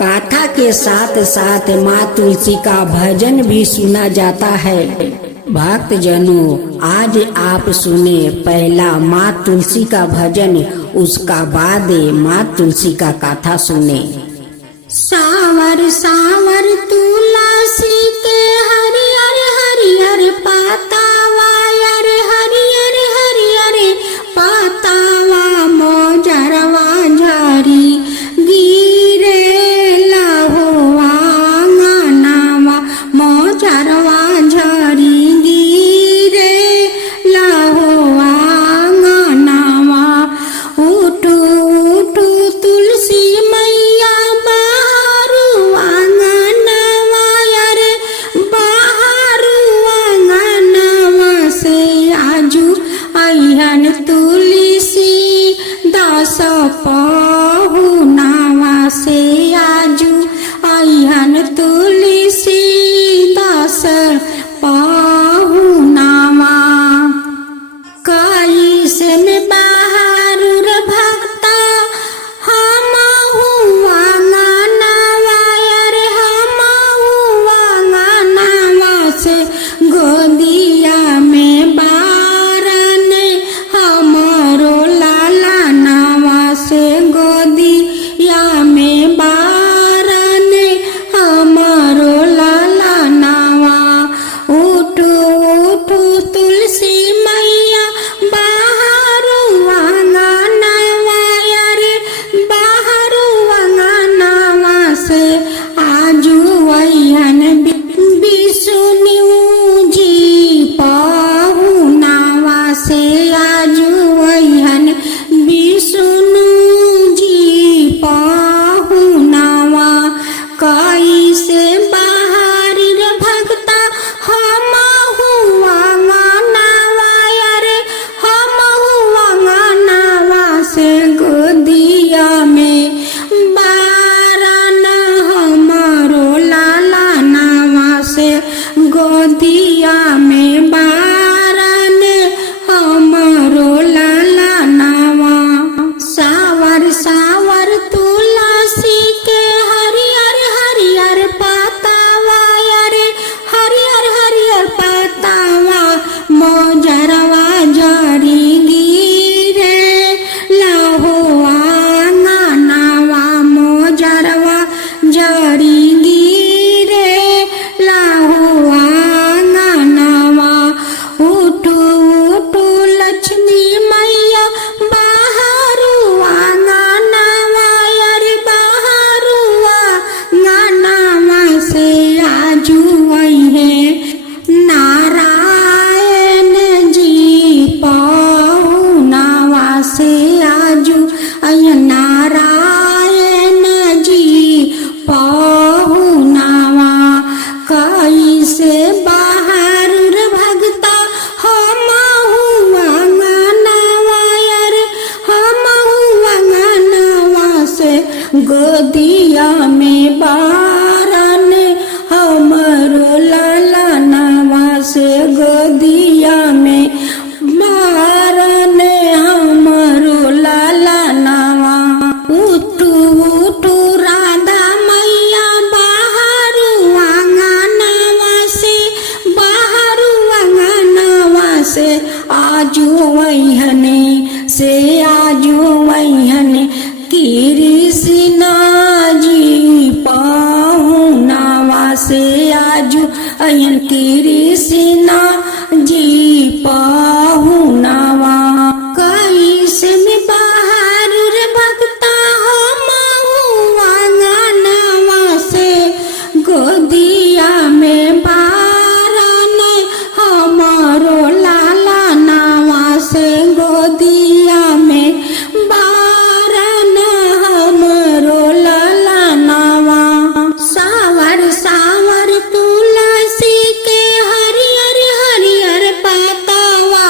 गाथा के साथ साथ माँ तुलसी का भजन भी सुना जाता है। भक्त जनों, आज आप सुने पहला माँ तुलसी का भजन, उसका बाद माँ तुलसी का गाथा सुने। सावर सावर तुलसी के हरियर हरियर पातावा, यार हरियर हरियर पातावा, मोजरवा झारी गिरे लहो आंगनवा, मोजरवा झारी गिरे लहो आंगनवा। उठू उठू तुलसी मैया बाहरु आंगनवा, यार बाहरु आंगनवा से आजू अइहन तुलसी दास पहुनावा, से आजू अइहन तुलसी दास पहुनावा। कैसे में बाहरुर भक्ता हमहु आंगनवा, यार हमहु आंगनवा से गोदिया में बारन हमरो लाला नवा, से गोदिया में बारन हमरो लाला नवा। उठू उठू तुलसी मैया बाहरु आंगनवा, यार बाहरु आंगनवा से आजू अइहन विष्णु जी पहुनावा, से आजू अइहन विष्णु जी पहुनावा। कैसे बाहरिर भक्ता हमहु आंगनवा, यार हमहु आंगनवा से गोदिया में बारन हमरो लाला नवा, से गोदिया में बारन हमरो लाला नवा। सावर सावर तुलसी के हरियर हरियर पातावा, यार हरियर हरियर पातावा, मोजरवा झारी गिरे लहो आंगनवा, मोजरवा झारी गिरे लहो आंगनवा। उठू उठू लक्ष्मी मैया बाहरु आंगनवा, यार बाहरु आंगनवा से आजू अइहे नारायण जी पहुनावा, से आजू अइहे नारायण जी पहुनावा। कैसे बाहरुर भक्ता हमहु आंगनवा, यार हमहु आंगनवा से गोदिया में बारन हमरो लाला नवा, से गोदिया में बारन हमरो लाला नवा। उठू उठू राधा मैया बाहरु आंगनवा, से बाहरु आंगनवा से आजू अइहने, से आजू अइहने कृष्णा जी पहुनावा, से आजू अइहन कृष्णा जी पहुनावा। कैसे में बाहरुर भक्ता हमहु आंगनवा, से गोदिया में बारन हमरो लाला नवा, से गोदिया में बारन हमरो लाला नवा। सावर सावर तुलसी के हरियर हरियर पातावा,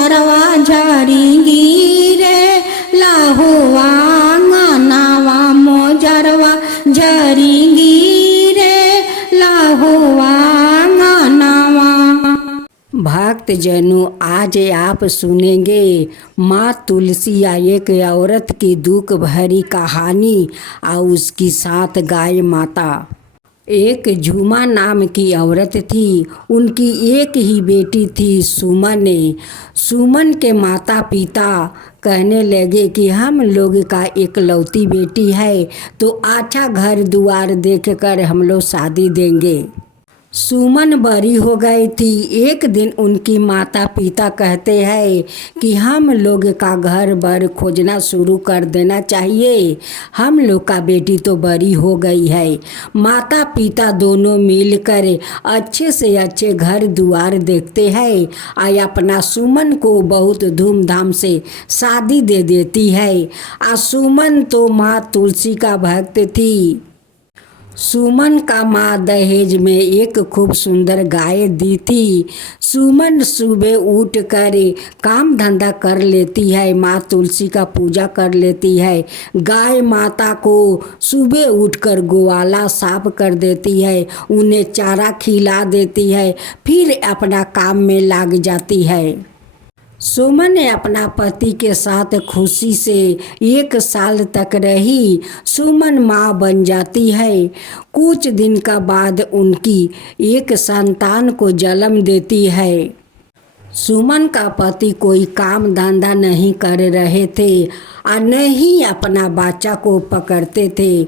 मोजरवा झरी रे लाहुआ अंगनावा मोजरवा झरी रे लाहुआ अंगनावा। भक्तजनों, आज आप सुनेंगे माँ तुलसी या एक औरत की दुख भरी कहानी और उसकी साथ गाय माता। एक झूमा नाम की औरत थी। उनकी एक ही बेटी थी, सुमन। सुमन के माता पिता कहने लगे कि हम लोग का एकलौती बेटी है तो अच्छा घर द्वार देखकर हम लोग शादी देंगे। सुमन बड़ी हो गई थी। एक दिन उनकी माता पिता कहते हैं कि हम लोग का घर बर खोजना शुरू कर देना चाहिए, हम लोग का बेटी तो बड़ी हो गई है। माता पिता दोनों मिलकर अच्छे से अच्छे घर द्वार देखते हैं और अपना सुमन को बहुत धूमधाम से शादी दे देती है। सुमन तो माँ तुलसी का भक्त थी। सुमन का माँ दहेज में एक खूब सुंदर गाय दी थी। सुमन सुबह उठ कर काम धंधा कर लेती है, माँ तुलसी का पूजा कर लेती है। गाय माता को सुबह उठकर गोवाला साफ कर देती है, उन्हें चारा खिला देती है, फिर अपना काम में लग जाती है। सुमन ने अपना पति के साथ खुशी से 1 साल तक रही। सुमन माँ बन जाती है। कुछ दिन का बाद उनकी एक संतान को जन्म देती है। सुमन का पति कोई काम धंधा नहीं कर रहे थे और न ही अपना बच्चा को पकड़ते थे।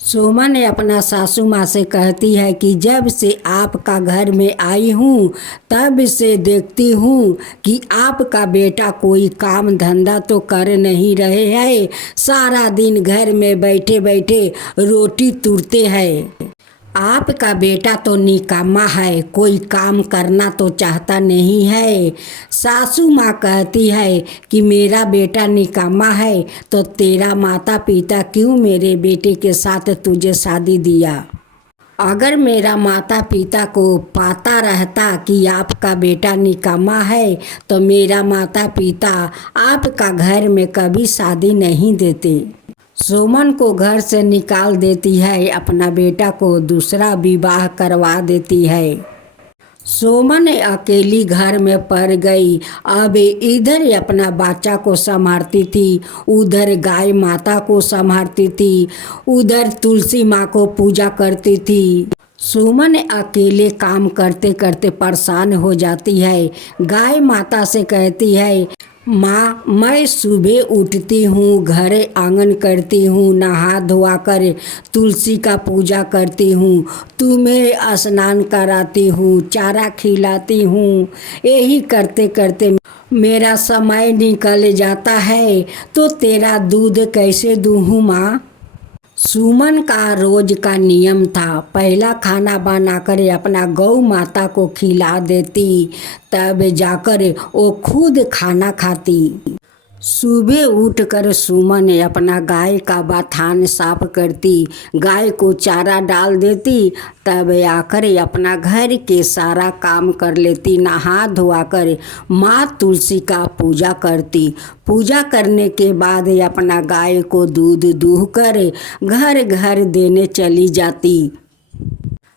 सुमन अपना सासू माँ से कहती है कि जब से आपका घर में आई हूँ तब से देखती हूँ कि आपका बेटा कोई काम धंधा तो कर नहीं रहे हैं, सारा दिन घर में बैठे बैठे रोटी तुरते हैं। आपका बेटा तो निकम्मा है, कोई काम करना तो चाहता नहीं है। सासू माँ कहती है कि मेरा बेटा निकम्मा है तो तेरा माता पिता क्यों मेरे बेटे के साथ तुझे शादी दिया। अगर मेरा माता पिता को पता रहता कि आपका बेटा निकम्मा है तो मेरा माता पिता आपका घर में कभी शादी नहीं देते। सुमन को घर से निकाल देती है, अपना बेटा को दूसरा विवाह करवा देती है। सुमन अकेली घर में पड़ गई। अब इधर अपना बच्चा को संभालती थी, उधर गाय माता को संभालती थी, उधर तुलसी माँ को पूजा करती थी। सुमन अकेले काम करते करते परेशान हो जाती है। गाय माता से कहती है, माँ मैं सुबह उठती हूँ, घर आंगन करती हूँ, नहा धोआ कर तुलसी का पूजा करती हूँ, तुम्हें स्नान कराती हूँ, चारा खिलाती हूँ, यही करते करते मेरा समय निकल जाता है तो तेरा दूध कैसे दूँ माँ। सुमन का रोज का नियम था, पहला खाना बनाकर अपना गौ माता को खिला देती, तब जाकर वो खुद खाना खाती। सुबह उठकर सुमन अपना गाय का बथान साफ करती, गाय को चारा डाल देती, तब आकर अपना घर के सारा काम कर लेती, नहा धोआकर माँ तुलसी का पूजा करती। पूजा करने के बाद अपना गाय को दूध दूहकर घर घर देने चली जाती।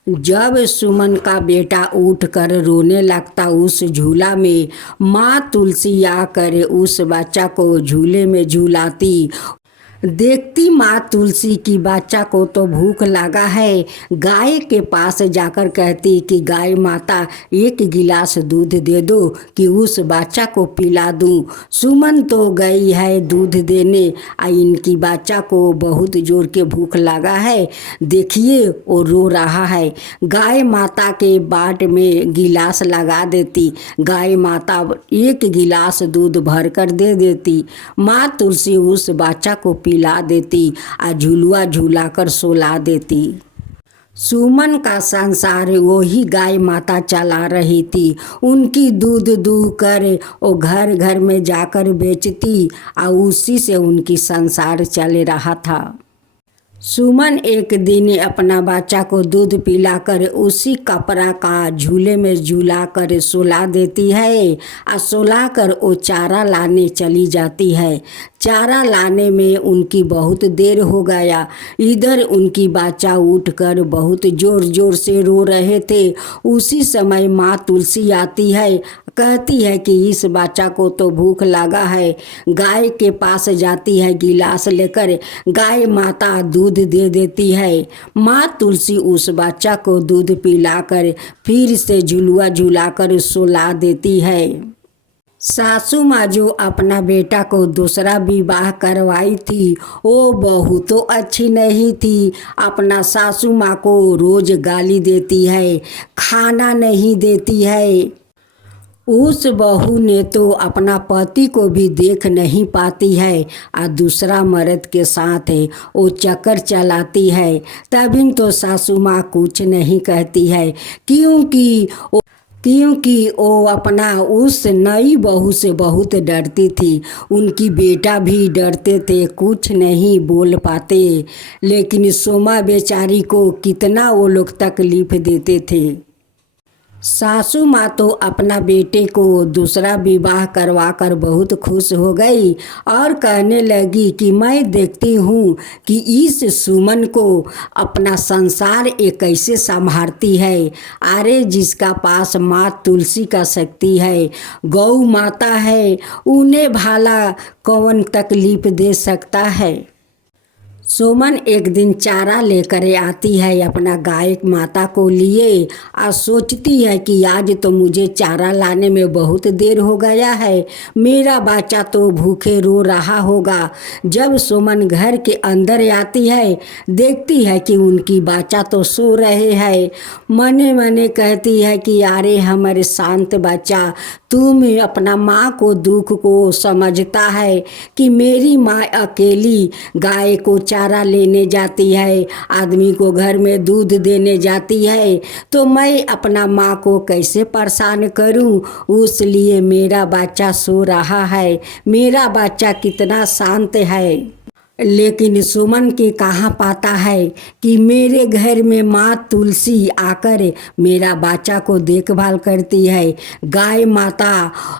जब सुमन का बेटा उठकर रोने लगता उस झूला में, माँ तुलसी आकर उस बच्चा को झूले में झूलाती। देखती माँ तुलसी की बच्चा को तो भूख लगा है, गाय के पास जाकर कहती कि गाय माता 1 गिलास दूध दे दो कि उस बच्चा को पिला दूं। सुमन तो गई है दूध देने, इनकी बच्चा को बहुत जोर के भूख लगा है, देखिए वो रो रहा है। गाय माता के बाट में गिलास लगा देती, गाय माता 1 गिलास दूध भर कर दे देती। माँ तुलसी उस बच्चा को पिला देती और झुलुआ झुलाकर सोला देती। सुमन का संसार वही गाय माता चला रही थी। उनकी दूध दूह कर वो घर घर में जाकर बेचती और उसी से उनकी संसार चल रहा था। सुमन एक दिन अपना बच्चा को दूध पिलाकर उसी कपड़ा का झूले में झूला कर सुला देती है और सुला कर वो चारा लाने चली जाती है। चारा लाने में उनकी बहुत देर हो गया। इधर उनकी बच्चा उठकर बहुत जोर जोर से रो रहे थे। उसी समय माँ तुलसी आती है, कहती है कि इस बच्चा को तो भूख लगा है। गाय के पास जाती है, गिलास लेकर गाय माता दूध दे देती है। माँ तुलसी उस बच्चा को दूध पिलाकर फिर से झुलुआ झुलाकर सुला देती है। सासू माँ जो अपना बेटा को दूसरा विवाह करवाई थी वो बहू तो अच्छी नहीं थी। अपना सासू माँ को रोज गाली देती है, खाना नहीं देती है। उस बहू ने तो अपना पति को भी देख नहीं पाती है और दूसरा मर्द के साथ वो चक्कर चलाती है। तभी तो सासू माँ कुछ नहीं कहती है, क्योंकि वो अपना उस नई बहू से बहुत डरती थी। उनकी बेटा भी डरते थे, कुछ नहीं बोल पाते। लेकिन सोमा बेचारी को कितना वो लोग तकलीफ देते थे। सासू माँ तो अपना बेटे को दूसरा विवाह करवाकर बहुत खुश हो गई और कहने लगी कि मैं देखती हूँ कि इस सुमन को अपना संसार ये कैसे संभालती है। अरे जिसका पास माँ तुलसी का शक्ति है, गौ माता है, उन्हें भाला कौन तकलीफ दे सकता है। सुमन एक दिन चारा लेकर आती है अपना गाय माता को लिए और सोचती है कि आज तो मुझे चारा लाने में बहुत देर हो गया है, मेरा बच्चा तो भूखे रो रहा होगा। जब सुमन घर के अंदर आती है, देखती है कि उनकी बच्चा तो सो रहे हैं। मने मने कहती है कि अरे हमारे शांत बच्चा, तुम अपना माँ को दुख को समझता है कि मेरी माँ अकेली गाय को चारा लेने जाती है, आदमी को घर में दूध देने जाती है, तो मैं अपना माँ को कैसे परेशान करूं। उसलिए मेरा बच्चा सो रहा है, मेरा बच्चा कितना शांत है। लेकिन सुमन के कहाँ पाता है कि मेरे घर में माँ तुलसी आकर मेरा बच्चा को देखभाल करती है। गाय माता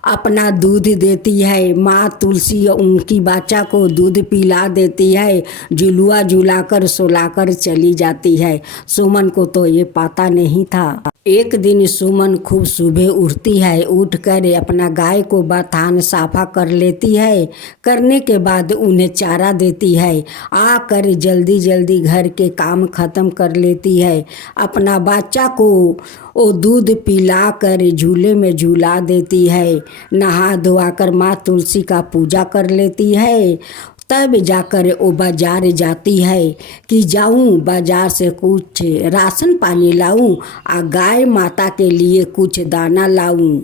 अपना दूध देती है, माँ तुलसी उनकी बच्चा को दूध पिला देती है, झुलुआ झुलाकर सुलाकर चली जाती है। सुमन को तो ये पता नहीं था। एक दिन सुमन खूब सुबह उठती है, उठकर अपना गाय को बथान साफा कर लेती है। करने के बाद उन्हें चारा देती है, आकर जल्दी जल्दी घर के काम खत्म कर लेती है। अपना बच्चा को वो दूध पिलाकर झूले में झूला देती है। नहा धोआकर माँ तुलसी का पूजा कर लेती है। तब जाकर वो बाजार जाती है कि जाऊं बाजार से कुछ राशन पानी लाऊं और गाय माता के लिए कुछ दाना लाऊं।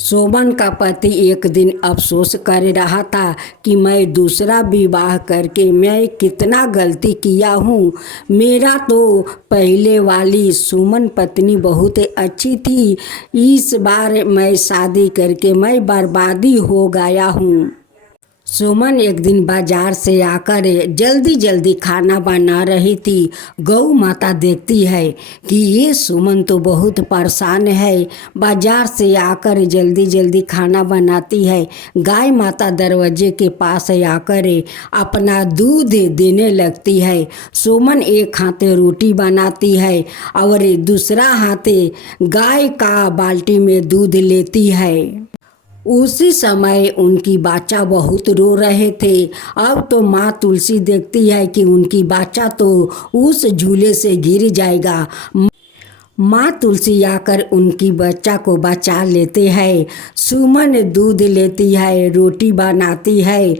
सुमन का पति एक दिन अफसोस कर रहा था कि मैं दूसरा विवाह करके मैं कितना गलती किया हूँ। मेरा तो पहले वाली सुमन पत्नी बहुत अच्छी थी, इस बार मैं शादी करके मैं बर्बादी हो गया हूँ। सुमन एक दिन बाजार से आकर जल्दी जल्दी खाना बना रही थी। गौ माता देखती है कि ये सुमन तो बहुत परेशान है, बाजार से आकर जल्दी जल्दी खाना बनाती है। गाय माता दरवाजे के पास आकर अपना दूध देने लगती है। सुमन एक हाथे रोटी बनाती है और दूसरा हाथे गाय का बाल्टी में दूध लेती है। उसी समय उनकी बच्चा बहुत रो रहे थे। अब तो माँ तुलसी देखती है कि उनकी बच्चा तो उस झूले से गिर जाएगा। माँ तुलसी आकर उनकी बच्चा को बचा लेते हैं। सुमन दूध लेती है, रोटी बनाती है।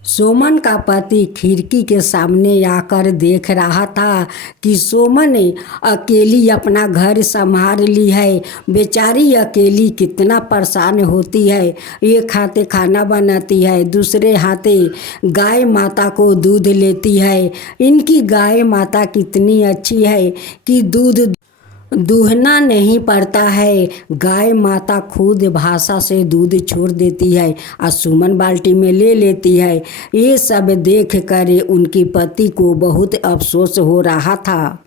सुमन का पति खिड़की के सामने आकर देख रहा था कि सुमन अकेली अपना घर संभाल ली है। बेचारी अकेली कितना परेशान होती है। एक हाथे खाना बनाती है, दूसरे हाथे गाय माता को दूध लेती है। इनकी गाय माता कितनी अच्छी है कि दूध दूहना नहीं पड़ता है, गाय माता खुद भाषा से दूध छोड़ देती है और सुमन बाल्टी में ले लेती है। ये सब देख कर उनकी पति को बहुत अफसोस हो रहा था।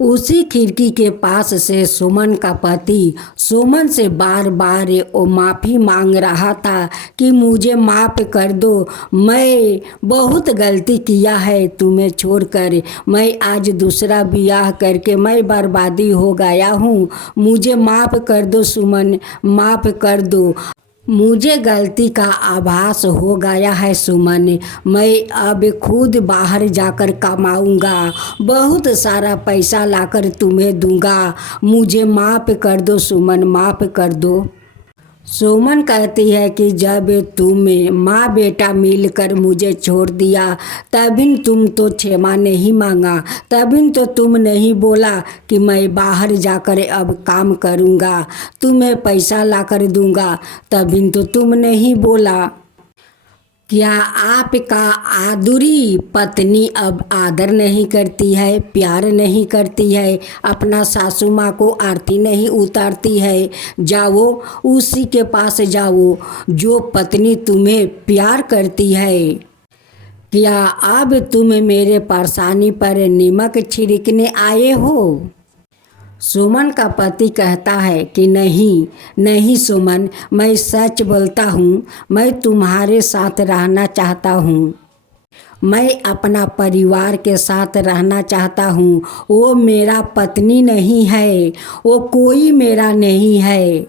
उसी खिड़की के पास से सुमन का पति सुमन से बार बार वो माफ़ी मांग रहा था कि मुझे माफ़ कर दो, मैं बहुत गलती किया है तुम्हें छोड़कर। मैं आज दूसरा ब्याह करके मैं बर्बादी हो गया हूँ। मुझे माफ़ कर दो सुमन, माफ़ कर दो। मुझे गलती का आभास हो गया है सुमन। मैं अब खुद बाहर जाकर कमाऊंगा, बहुत सारा पैसा लाकर तुम्हें दूंगा। मुझे माफ़ कर दो सुमन, माफ़ कर दो। सुमन कहती है कि जब तुम माँ बेटा मिलकर मुझे छोड़ दिया तभी तुम तो क्षमा नहीं मांगा, तभी तो तुम नहीं बोला कि मैं बाहर जाकर अब काम करूँगा, तुम्हें पैसा लाकर दूंगा, तभी तो तुम नहीं बोला। क्या आपका आदुरी पत्नी अब आदर नहीं करती है, प्यार नहीं करती है, अपना सासू माँ को आरती नहीं उतारती है? जाओ उसी के पास जाओ जो पत्नी तुम्हें प्यार करती है। क्या अब तुम मेरे परेशानी पर नमक छिड़कने आए हो? सुमन का पति कहता है कि नहीं नहीं सुमन, मैं सच बोलता हूँ, मैं तुम्हारे साथ रहना चाहता हूँ, मैं अपना परिवार के साथ रहना चाहता हूँ। वो मेरा पत्नी नहीं है, वो कोई मेरा नहीं है।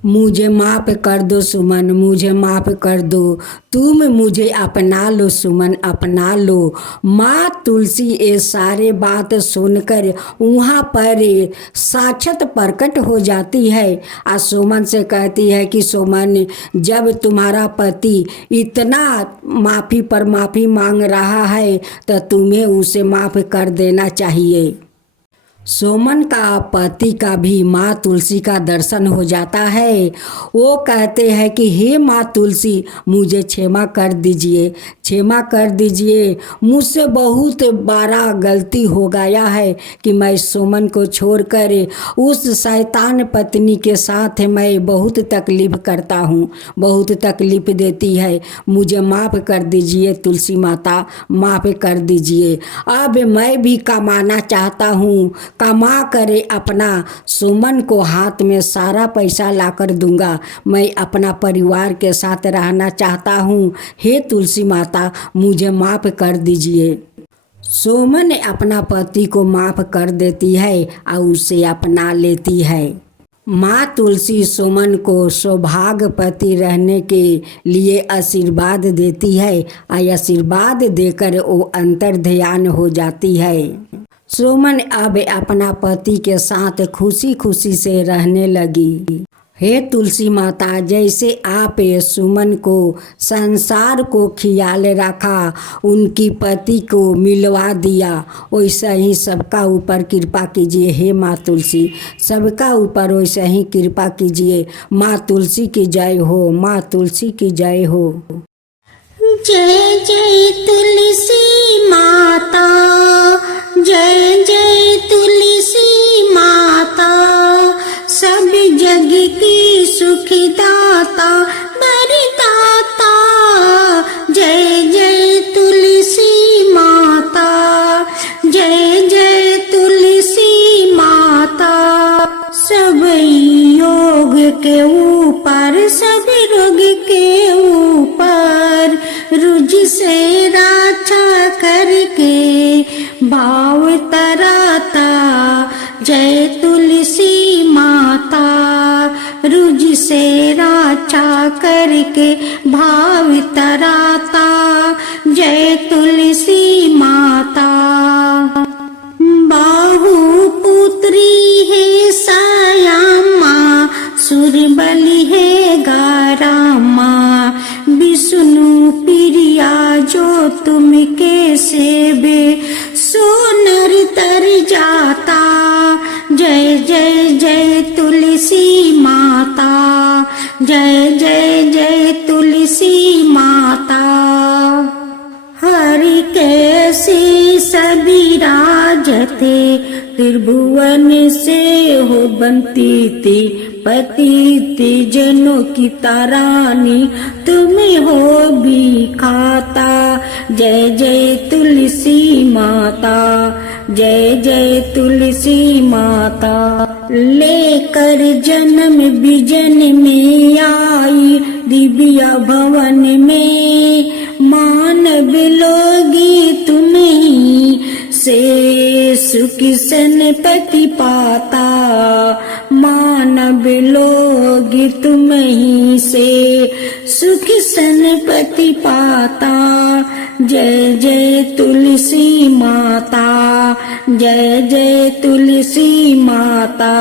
मुझे माफ़ कर दो सुमन, मुझे माफ़ कर दो। तुम मुझे अपना लो सुमन, अपना लो। माँ तुलसी ये सारे बात सुनकर वहाँ पर साक्षात प्रकट हो जाती है और सुमन से कहती है कि सुमन, जब तुम्हारा पति इतना माफ़ी पर माफ़ी मांग रहा है तो तुम्हें उसे माफ़ कर देना चाहिए। सुमन का पति का भी माँ तुलसी का दर्शन हो जाता है। वो कहते हैं कि हे माँ तुलसी, मुझे क्षमा कर दीजिए, क्षमा कर दीजिए। मुझसे बहुत बड़ा गलती हो गया है कि मैं सुमन को छोड़कर उस शैतान पत्नी के साथ मैं बहुत तकलीफ़ करता हूँ, बहुत तकलीफ़ देती है। मुझे माफ़ कर दीजिए तुलसी माता, माफ़ कर दीजिए। अब मैं भी कमाना चाहता हूँ, कमा करे अपना सुमन को हाथ में सारा पैसा लाकर दूंगा। मैं अपना परिवार के साथ रहना चाहता हूँ। हे तुलसी माता, मुझे माफ़ कर दीजिए। सुमन अपना पति को माफ़ कर देती है और उसे अपना लेती है। माँ तुलसी सुमन को सौभाग्यवती रहने के लिए आशीर्वाद देती है और आशीर्वाद देकर वो अंतर ध्यान हो जाती है। सुमन अब अपना पति के साथ खुशी खुशी से रहने लगी। हे तुलसी माता, जैसे आप सुमन को संसार को ख्याल रखा, उनकी पति को मिलवा दिया, वैसा ही सबका ऊपर कृपा कीजिए। हे माँ तुलसी, सबका ऊपर वैसा ही कृपा कीजिए। माँ तुलसी की जय हो, माँ तुलसी की जय हो। जय जय तुलसी माता, जय जय तुलसी माता, सब जग की सुखदाता वरदाता। जय जय तुलसी माता, जय जय तुलसी माता, सब योग के ऊपर, सब रोग के ऊपर, रुज से रक्षा करके भाव तराता। जय तुलसी माता, रुज से रक्षा करके भाव तराता। जय तुलसी माता। बाहु पुत्री है सयामा, सुरबली है गारामा, विष्णु प्रिया जो तुम के सेवे सो नर तर जाता। जय जय जय तुलसी माता, जय जय जय तुलसी माता। हरि के शीस विराज विराजते त्रिभुवन से हो बनती थी पतित जनों की तारानी तुम्हें हो भी खाता। जय जय तुलसी माता, जय जय तुलसी माता। लेकर जन्म बिजन में आई दिव्या भवन में, मानव लोगी तुम ही से सुख सनपति पाता। मानव लोगी तुम ही से सुख सनपति पाता। जय जय तुलसी माता, जय जय तुलसी माता।